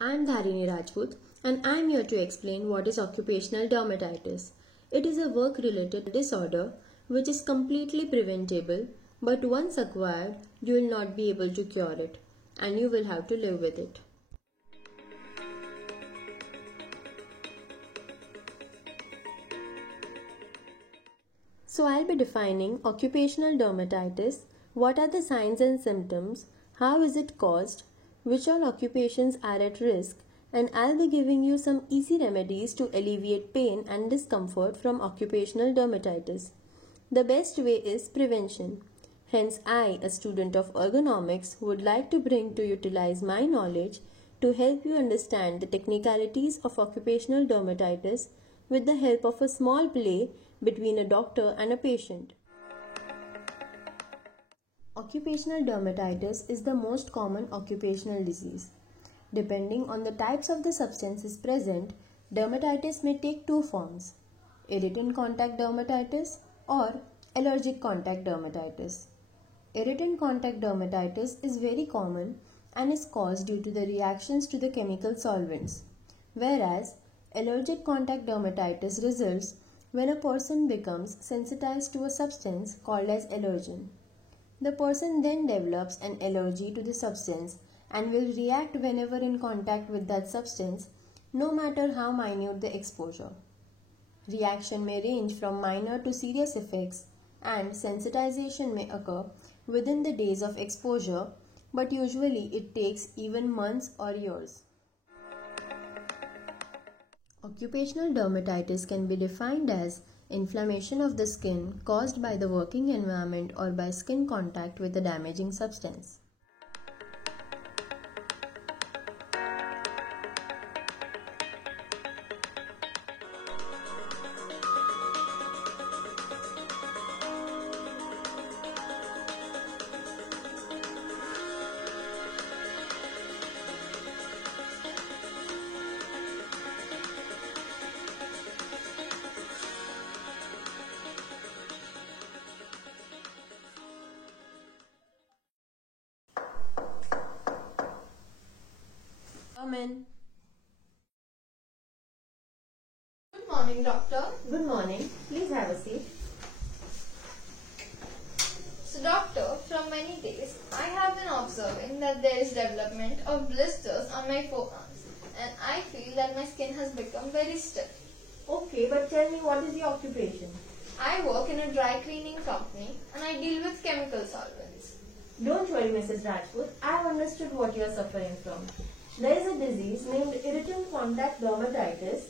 I'm Dharini Rajput and I'm here to explain what is occupational dermatitis. It is a work-related disorder which is completely preventable, but once acquired, you will not be able to cure it and you will have to live with it. So I'll be defining occupational dermatitis. What are the signs and symptoms? How is it caused? Which all occupations are at risk? And I'll be giving you some easy remedies to alleviate pain and discomfort from occupational dermatitis. The best way is prevention. Hence, I, a student of ergonomics, would like to bring to utilize my knowledge to help you understand the technicalities of occupational dermatitis with the help of a small play between a doctor and a patient. Occupational dermatitis is the most common occupational disease. Depending on the types of the substances present, dermatitis may take two forms: irritant contact dermatitis or allergic contact dermatitis. Irritant contact dermatitis is very common and is caused due to the reactions to the chemical solvents, whereas allergic contact dermatitis results when a person becomes sensitized to a substance called as allergen. The person then develops an allergy to the substance and will react whenever in contact with that substance, no matter how minute the exposure. Reaction may range from minor to serious effects, and sensitization may occur within the days of exposure, but usually it takes even months or years. Occupational dermatitis can be defined as inflammation of the skin caused by the working environment or by skin contact with a damaging substance. Come in. Good morning, doctor. Good morning. Please have a seat. So, doctor, from many days, I have been observing that there is development of blisters on my forearms, and I feel that my skin has become very stiff. Okay, but tell me, what is your occupation? I work in a dry cleaning company and I deal with chemical solvents. Don't worry, Mrs. Rajput. I have understood what you are suffering from. There is a disease named irritant contact dermatitis,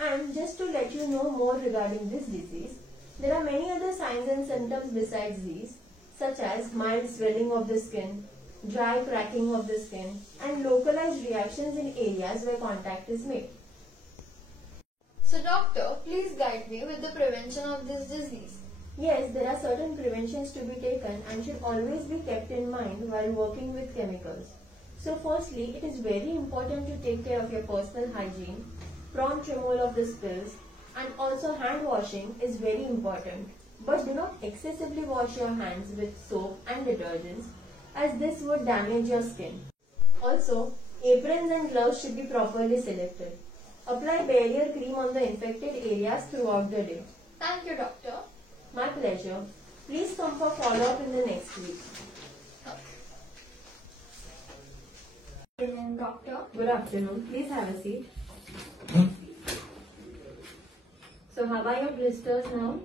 and just to let you know more regarding this disease, there are many other signs and symptoms besides these, such as mild swelling of the skin, dry cracking of the skin, and localized reactions in areas where contact is made. So, doctor, please guide me with the prevention of this disease. Yes, there are certain preventions to be taken and should always be kept in mind while working with chemicals. So firstly, it is very important to take care of your personal hygiene, prompt removal of the spills, and also hand washing is very important. But do not excessively wash your hands with soap and detergents, as this would damage your skin. Also, aprons and gloves should be properly selected. Apply barrier cream on the infected areas throughout the day. Thank you, doctor. My pleasure. Please come for follow-up in the next week. Good afternoon, doctor. Good afternoon. Please have a seat. So how are your blisters now?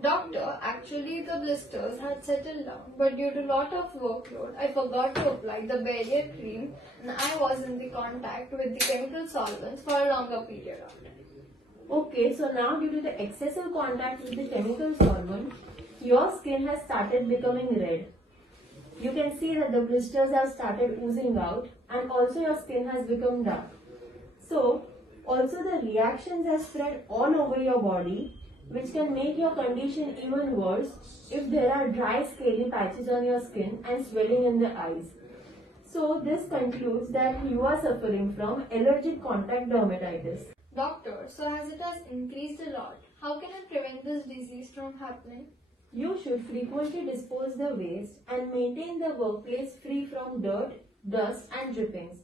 Doctor, actually the blisters had settled down, but due to lot of workload, I forgot to apply the barrier cream and I was in the contact with the chemical solvents for a longer period of time. Okay, so now due to the excessive contact with the chemical solvent, your skin has started becoming red. You can see that the blisters have started oozing out and also your skin has become dark. So, also the reactions have spread all over your body, which can make your condition even worse if there are dry scaly patches on your skin and swelling in the eyes. So, this concludes that you are suffering from allergic contact dermatitis. Doctor, so as it has increased a lot, how can I prevent this disease from happening? You should frequently dispose the waste and maintain the workplace free from dirt, dust and drippings.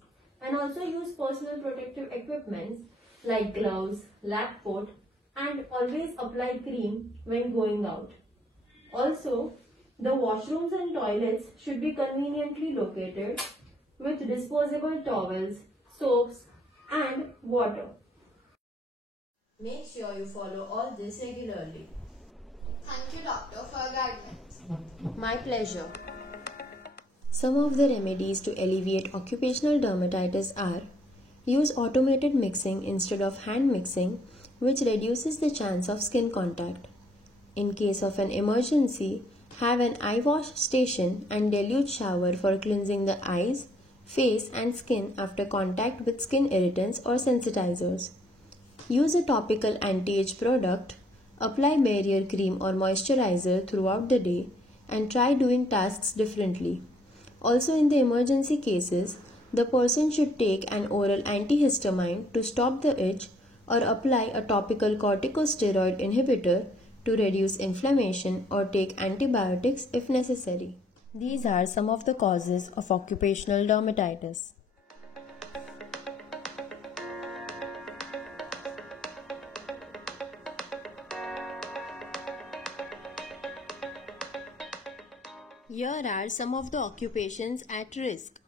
and also use personal protective equipments like gloves, lab coat, and always apply cream when going out. Also, the washrooms and toilets should be conveniently located with disposable towels, soaps, and water. Make sure you follow all this regularly. Thank you, doctor, for your guidance. My pleasure. Some of the remedies to alleviate occupational dermatitis are: use automated mixing instead of hand mixing, which reduces the chance of skin contact. In case of an emergency, have an eye wash station and dilute shower for cleansing the eyes, face, and skin after contact with skin irritants or sensitizers. Use a topical anti-age product, apply barrier cream or moisturizer throughout the day, and try doing tasks differently. Also, in the emergency cases, the person should take an oral antihistamine to stop the itch or apply a topical corticosteroid inhibitor to reduce inflammation or take antibiotics if necessary. These are some of the causes of occupational dermatitis. Here are some of the occupations at risk.